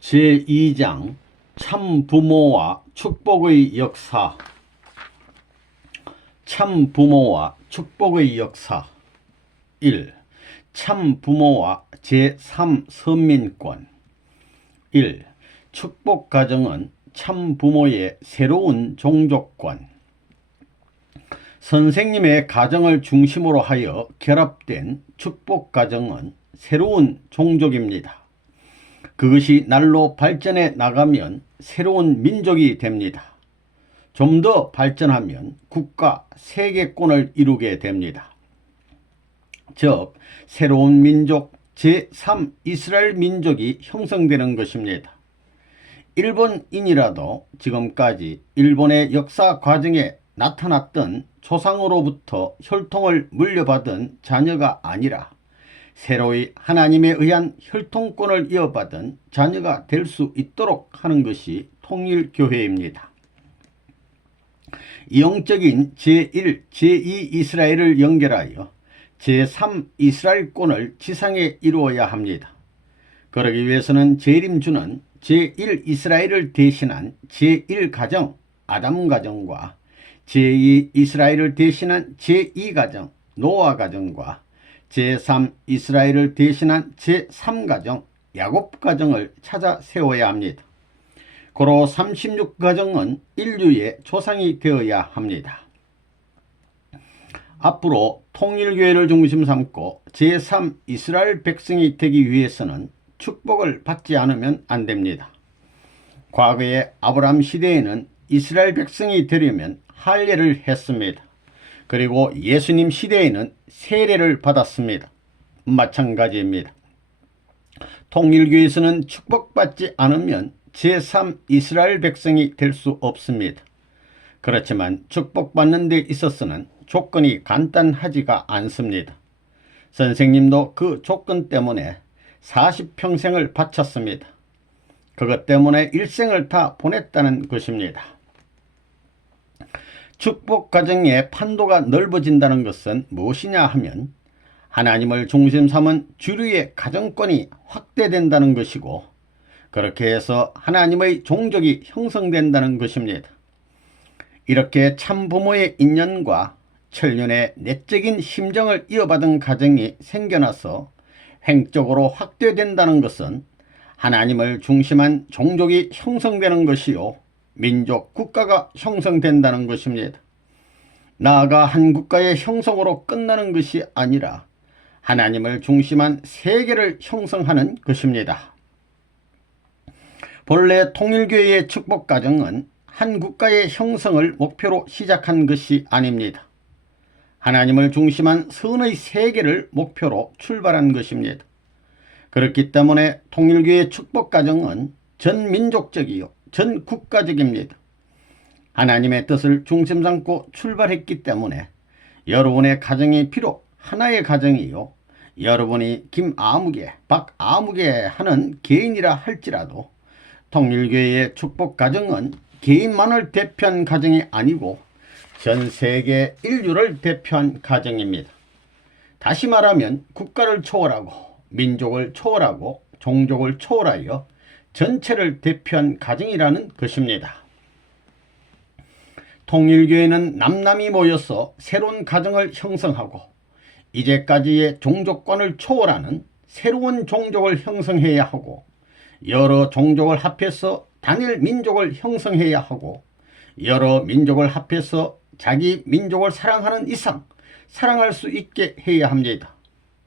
제2장 참부모와 축복의 역사. 참부모와 축복의 역사. 1. 참부모와 제3선민권. 1. 축복가정은 참부모의 새로운 종족권. 선생님의 가정을 중심으로 하여 결합된 축복가정은 새로운 종족입니다. 그것이 날로 발전해 나가면 새로운 민족이 됩니다. 좀 더 발전하면 국가, 세계권을 이루게 됩니다. 즉, 새로운 민족, 제3 이스라엘 민족이 형성되는 것입니다. 일본인이라도 지금까지 일본의 역사 과정에 나타났던 조상으로부터 혈통을 물려받은 자녀가 아니라 새로이 하나님에 의한 혈통권을 이어받은 자녀가 될 수 있도록 하는 것이 통일교회입니다. 영적인 제1, 제2 이스라엘을 연결하여 제3 이스라엘권을 지상에 이루어야 합니다. 그러기 위해서는 재림주는 제1 이스라엘을 대신한 제1가정 아담 가정과 제2 이스라엘을 대신한 제2가정 노아 가정과 제3 이스라엘을 대신한 제3가정 야곱 가정을 찾아 세워야 합니다. 고로 36가정은 인류의 조상이 되어야 합니다. 앞으로 통일교회를 중심 삼고 제3 이스라엘 백성이 되기 위해서는 축복을 받지 않으면 안 됩니다. 과거의 아브라함 시대에는 이스라엘 백성이 되려면 할례를 했습니다. 그리고 예수님 시대에는 세례를 받았습니다. 마찬가지입니다. 통일교에서는 축복받지 않으면 제3 이스라엘 백성이 될 수 없습니다. 그렇지만 축복받는 데 있어서는 조건이 간단하지가 않습니다. 선생님도 그 조건 때문에 40평생을 바쳤습니다. 그것 때문에 일생을 다 보냈다는 것입니다. 축복 가정의 판도가 넓어진다는 것은 무엇이냐 하면 하나님을 중심 삼은 주류의 가정권이 확대된다는 것이고, 그렇게 해서 하나님의 종족이 형성된다는 것입니다. 이렇게 참부모의 인연과 천년의 내적인 심정을 이어받은 가정이 생겨나서 횡적으로 확대된다는 것은 하나님을 중심한 종족이 형성되는 것이요, 민족, 국가가 형성된다는 것입니다. 나아가 한 국가의 형성으로 끝나는 것이 아니라 하나님을 중심한 세계를 형성하는 것입니다. 본래 통일교회의 축복가정은 한 국가의 형성을 목표로 시작한 것이 아닙니다. 하나님을 중심한 선의 세계를 목표로 출발한 것입니다. 그렇기 때문에 통일교회의 축복가정은 전민족적이요 전국가적입니다. 하나님의 뜻을 중심 삼고 출발했기 때문에 여러분의 가정이 비록 하나의 가정이요, 여러분이 김아무개, 박아무개 하는 개인이라 할지라도 통일교회의 축복가정은 개인만을 대표한 가정이 아니고 전 세계 인류를 대표한 가정입니다. 다시 말하면 국가를 초월하고 민족을 초월하고 종족을 초월하여 전체를 대표한 가정이라는 것입니다. 통일교회는 남남이 모여서 새로운 가정을 형성하고 이제까지의 종족관을 초월하는 새로운 종족을 형성해야 하고, 여러 종족을 합해서 단일 민족을 형성해야 하고, 여러 민족을 합해서 자기 민족을 사랑하는 이상 사랑할 수 있게 해야 합니다.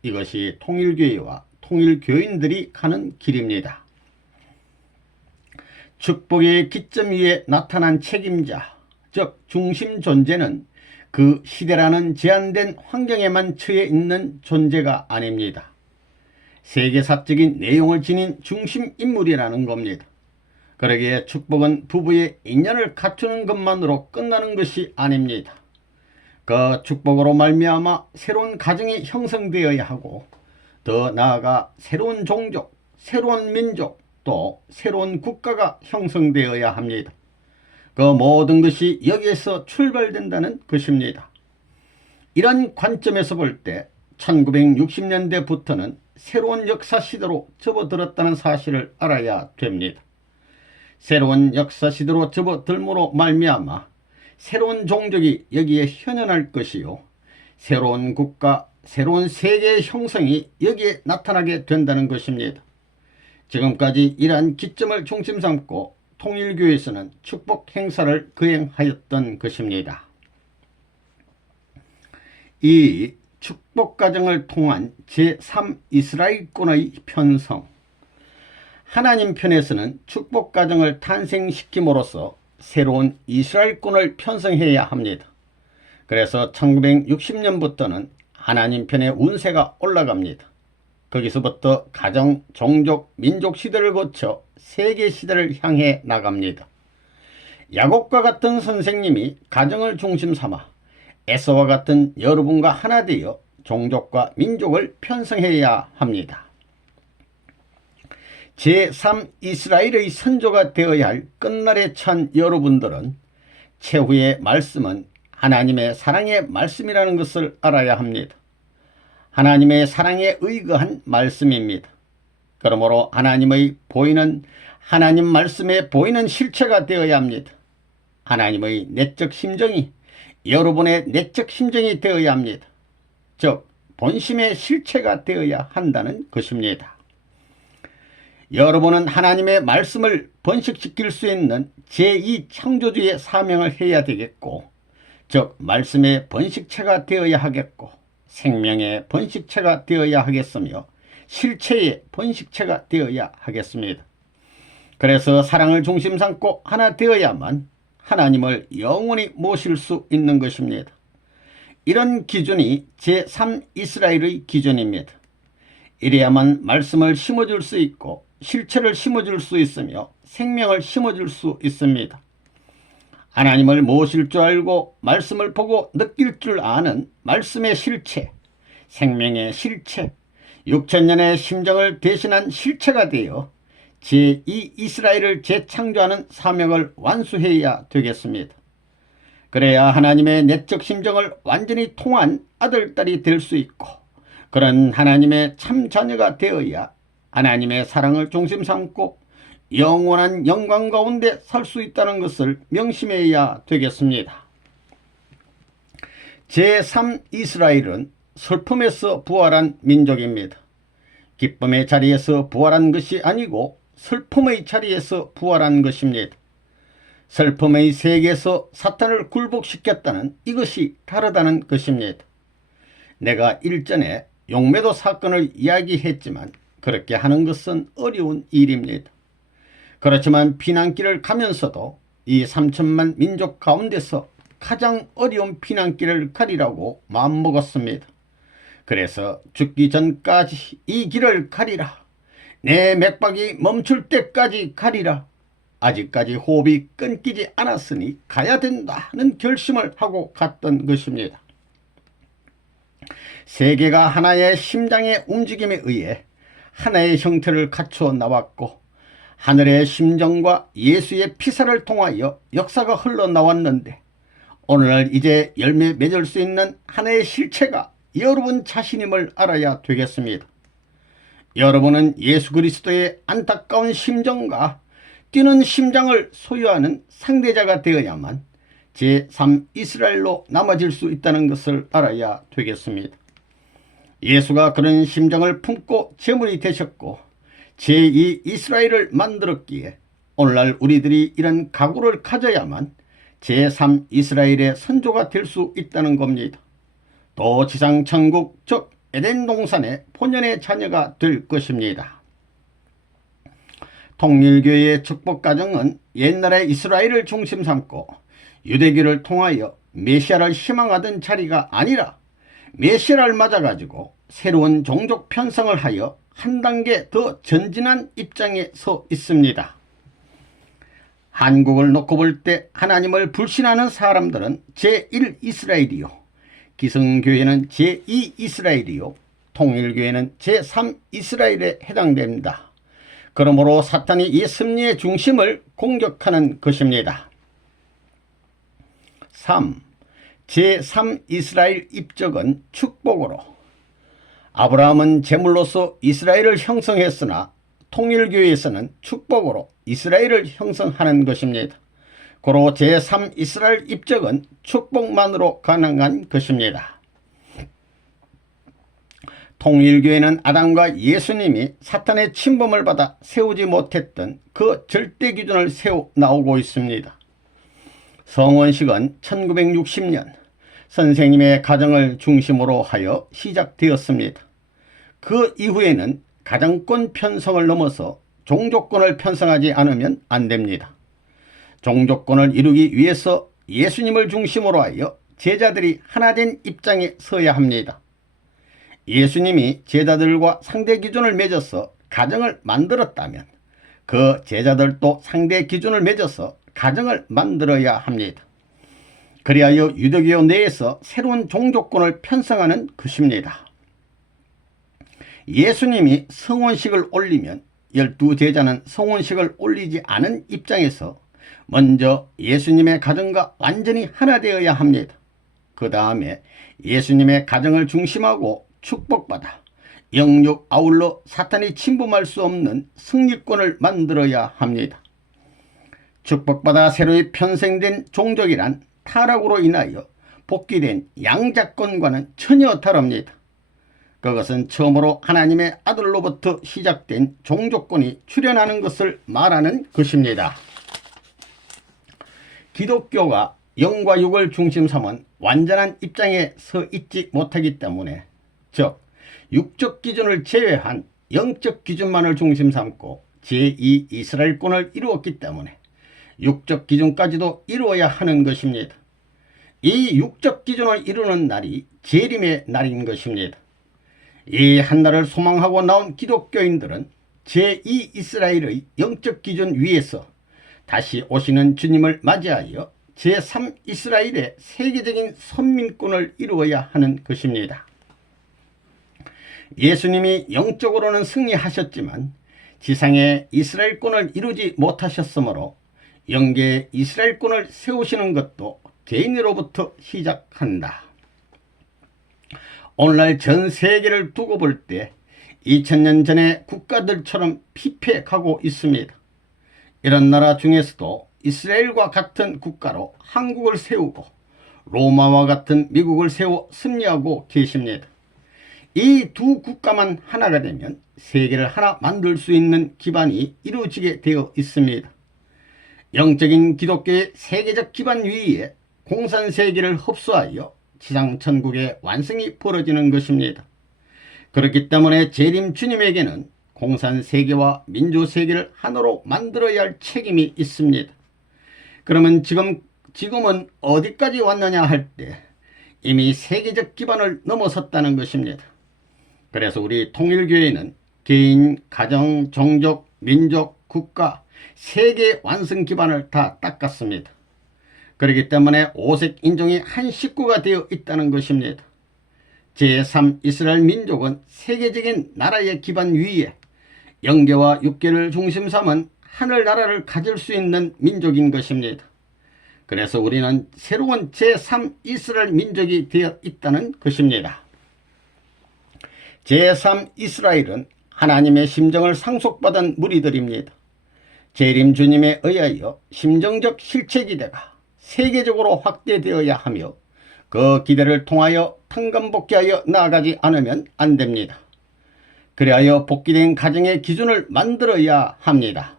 이것이 통일교회와 통일교인들이 가는 길입니다. 축복의 기점 위에 나타난 책임자, 즉 중심 존재는 그 시대라는 제한된 환경에만 처해 있는 존재가 아닙니다. 세계사적인 내용을 지닌 중심 인물이라는 겁니다. 그러기에 축복은 부부의 인연을 갖추는 것만으로 끝나는 것이 아닙니다. 그 축복으로 말미암아 새로운 가정이 형성되어야 하고, 더 나아가 새로운 종족, 새로운 민족, 또 새로운 국가가 형성되어야 합니다. 그 모든 것이 여기에서 출발된다는 것입니다. 이런 관점에서 볼 때 1960년대부터는 새로운 역사 시대로 접어들었다는 사실을 알아야 됩니다. 새로운 역사 시대로 접어들므로 말미암아 새로운 종족이 여기에 현현할 것이요, 새로운 국가, 새로운 세계의 형성이 여기에 나타나게 된다는 것입니다. 지금까지 이러한 기점을 중심 삼고 통일교에서는 축복 행사를 거행하였던 것입니다. 이 축복과정을 통한 제3이스라엘권의 편성, 하나님 편에서는 축복과정을 탄생시킴으로써 새로운 이스라엘권을 편성해야 합니다. 그래서 1960년부터는 하나님 편의 운세가 올라갑니다. 거기서부터 가정, 종족, 민족 시대를 거쳐 세계 시대를 향해 나갑니다. 야곱과 같은 선생님이 가정을 중심 삼아 에서와 같은 여러분과 하나 되어 종족과 민족을 편성해야 합니다. 제3이스라엘의 선조가 되어야 할 끝날에 처한 여러분들은 최후의 말씀은 하나님의 사랑의 말씀이라는 것을 알아야 합니다. 하나님의 사랑에 의거한 말씀입니다. 그러므로 하나님의 보이는, 하나님 말씀에 보이는 실체가 되어야 합니다. 하나님의 내적 심정이 여러분의 내적 심정이 되어야 합니다. 즉 본심의 실체가 되어야 한다는 것입니다. 여러분은 하나님의 말씀을 번식시킬 수 있는 제2창조주의 사명을 해야 되겠고, 즉 말씀의 번식체가 되어야 하겠고, 생명의 번식체가 되어야 하겠으며 실체의 번식체가 되어야 하겠습니다. 그래서 사랑을 중심 삼고 하나 되어야만 하나님을 영원히 모실 수 있는 것입니다. 이런 기준이 제3이스라엘의 기준입니다. 이래야만 말씀을 심어줄 수 있고 실체를 심어줄 수 있으며 생명을 심어줄 수 있습니다. 하나님을 모실 줄 알고 말씀을 보고 느낄 줄 아는 말씀의 실체, 생명의 실체, 6천년의 심정을 대신한 실체가 되어 제2이스라엘을 재창조하는 사명을 완수해야 되겠습니다. 그래야 하나님의 내적 심정을 완전히 통한 아들딸이 될 수 있고, 그런 하나님의 참 자녀가 되어야 하나님의 사랑을 중심 삼고 영원한 영광 가운데 살 수 있다는 것을 명심해야 되겠습니다. 제3이스라엘은 슬픔에서 부활한 민족입니다. 기쁨의 자리에서 부활한 것이 아니고 슬픔의 자리에서 부활한 것입니다. 슬픔의 세계에서 사탄을 굴복시켰다는 이것이 다르다는 것입니다. 내가 일전에 용매도 사건을 이야기했지만 그렇게 하는 것은 어려운 일입니다. 그렇지만 피난길을 가면서도 이 3천만 민족 가운데서 가장 어려운 피난길을 가리라고 마음먹었습니다. 그래서 죽기 전까지 이 길을 가리라. 내 맥박이 멈출 때까지 가리라. 아직까지 호흡이 끊기지 않았으니 가야 된다는 결심을 하고 갔던 것입니다. 세계가 하나의 심장의 움직임에 의해 하나의 형태를 갖추어 나왔고, 하늘의 심정과 예수의 피사를 통하여 역사가 흘러나왔는데, 오늘날 이제 열매 맺을 수 있는 하나의 실체가 여러분 자신임을 알아야 되겠습니다. 여러분은 예수 그리스도의 안타까운 심정과 뛰는 심장을 소유하는 상대자가 되어야만 제3이스라엘로 남아질 수 있다는 것을 알아야 되겠습니다. 예수가 그런 심정을 품고 제물이 되셨고 제2이스라엘을 만들었기에 오늘날 우리들이 이런 각오를 가져야만 제3이스라엘의 선조가 될 수 있다는 겁니다. 또 지상천국 즉 에덴 동산의 본연의 자녀가 될 것입니다. 통일교회의 축복가정은 옛날의 이스라엘을 중심 삼고 유대교를 통하여 메시아를 희망하던 자리가 아니라 메시아를 맞아가지고 새로운 종족 편성을 하여 한 단계 더 전진한 입장에 서 있습니다. 한국을 놓고 볼 때 하나님을 불신하는 사람들은 제1이스라엘이요, 기성교회는 제2이스라엘이요, 통일교회는 제3이스라엘에 해당됩니다. 그러므로 사탄이 이 섭리의 중심을 공격하는 것입니다. 3. 제3이스라엘 입적은 축복으로. 아브라함은 제물로서 이스라엘을 형성했으나 통일교회에서는 축복으로 이스라엘을 형성하는 것입니다. 고로 제3 이스라엘 입적은 축복만으로 가능한 것입니다. 통일교회는 아담과 예수님이 사탄의 침범을 받아 세우지 못했던 그 절대 기준을 세워 나오고 있습니다. 성원식은 1960년 선생님의 가정을 중심으로 하여 시작되었습니다. 그 이후에는 가정권 편성을 넘어서 종족권을 편성하지 않으면 안 됩니다. 종족권을 이루기 위해서 예수님을 중심으로 하여 제자들이 하나된 입장에 서야 합니다. 예수님이 제자들과 상대 기준을 맺어서 가정을 만들었다면 그 제자들도 상대 기준을 맺어서 가정을 만들어야 합니다. 그리하여 유대교 내에서 새로운 종족권을 편성하는 것입니다. 예수님이 성원식을 올리면 12제자는 성원식을 올리지 않은 입장에서 먼저 예수님의 가정과 완전히 하나 되어야 합니다. 그 다음에 예수님의 가정을 중심하고 축복받아 영육 아울러 사탄이 침범할 수 없는 승리권을 만들어야 합니다. 축복받아 새로이 편생된 종족이란 타락으로 인하여 복귀된 양자권과는 전혀 다릅니다. 그것은 처음으로 하나님의 아들로부터 시작된 종족권이 출현하는 것을 말하는 것입니다. 기독교가 영과 육을 중심 삼은 완전한 입장에 서 있지 못하기 때문에, 즉 육적 기준을 제외한 영적 기준만을 중심 삼고 제2 이스라엘권을 이루었기 때문에 육적 기준까지도 이루어야 하는 것입니다. 이 육적 기준을 이루는 날이 재림의 날인 것입니다. 이 한날을 소망하고 나온 기독교인들은 제2 이스라엘의 영적 기준 위에서 다시 오시는 주님을 맞이하여 제3 이스라엘의 세계적인 선민권을 이루어야 하는 것입니다. 예수님이 영적으로는 승리하셨지만 지상의 이스라엘권을 이루지 못하셨으므로 영계의 이스라엘권을 세우시는 것도 개인으로부터 시작한다. 오늘날 전 세계를 두고 볼 때 2000년 전의 국가들처럼 피폐가고 있습니다. 이런 나라 중에서도 이스라엘과 같은 국가로 한국을 세우고 로마와 같은 미국을 세워 승리하고 계십니다. 이 두 국가만 하나가 되면 세계를 하나 만들 수 있는 기반이 이루어지게 되어 있습니다. 영적인 기독교의 세계적 기반 위에 공산세계를 흡수하여 지상천국의 완성이 벌어지는 것입니다. 그렇기 때문에 재림 주님에게는 공산세계와 민주세계를 하나로 만들어야 할 책임이 있습니다. 그러면 지금은 어디까지 왔느냐 할 때 이미 세계적 기반을 넘어섰다는 것입니다. 그래서 우리 통일교회는 개인, 가정, 종족, 민족, 국가, 세계 완성 기반을 다 닦았습니다. 그렇기 때문에 오색 인종이 한 식구가 되어 있다는 것입니다. 제3 이스라엘 민족은 세계적인 나라의 기반 위에 영계와 육계를 중심 삼은 하늘나라를 가질 수 있는 민족인 것입니다. 그래서 우리는 새로운 제3 이스라엘 민족이 되어 있다는 것입니다. 제3 이스라엘은 하나님의 심정을 상속받은 무리들입니다. 재림 주님에 의하여 심정적 실체기대가 세계적으로 확대되어야 하며 그 기대를 통하여 탕감복귀하여 나아가지 않으면 안 됩니다. 그리하여 복귀된 가정의 기준을 만들어야 합니다.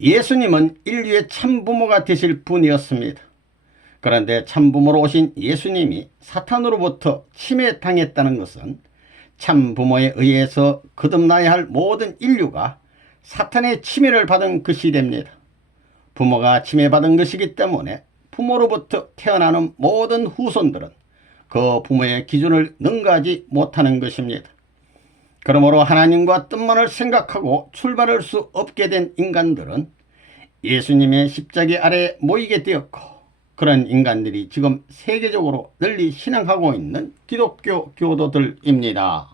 예수님은 인류의 참부모가 되실 분이었습니다. 그런데 참부모로 오신 예수님이 사탄으로부터 침해당했다는 것은 참부모에 의해서 거듭나야 할 모든 인류가 사탄의 침해를 받은 것이 됩니다. 부모가 침해받은 것이기 때문에 부모로부터 태어나는 모든 후손들은 그 부모의 기준을 능가하지 못하는 것입니다. 그러므로 하나님과 뜻만을 생각하고 출발할 수 없게 된 인간들은 예수님의 십자가 아래 모이게 되었고, 그런 인간들이 지금 세계적으로 널리 신앙하고 있는 기독교 교도들입니다.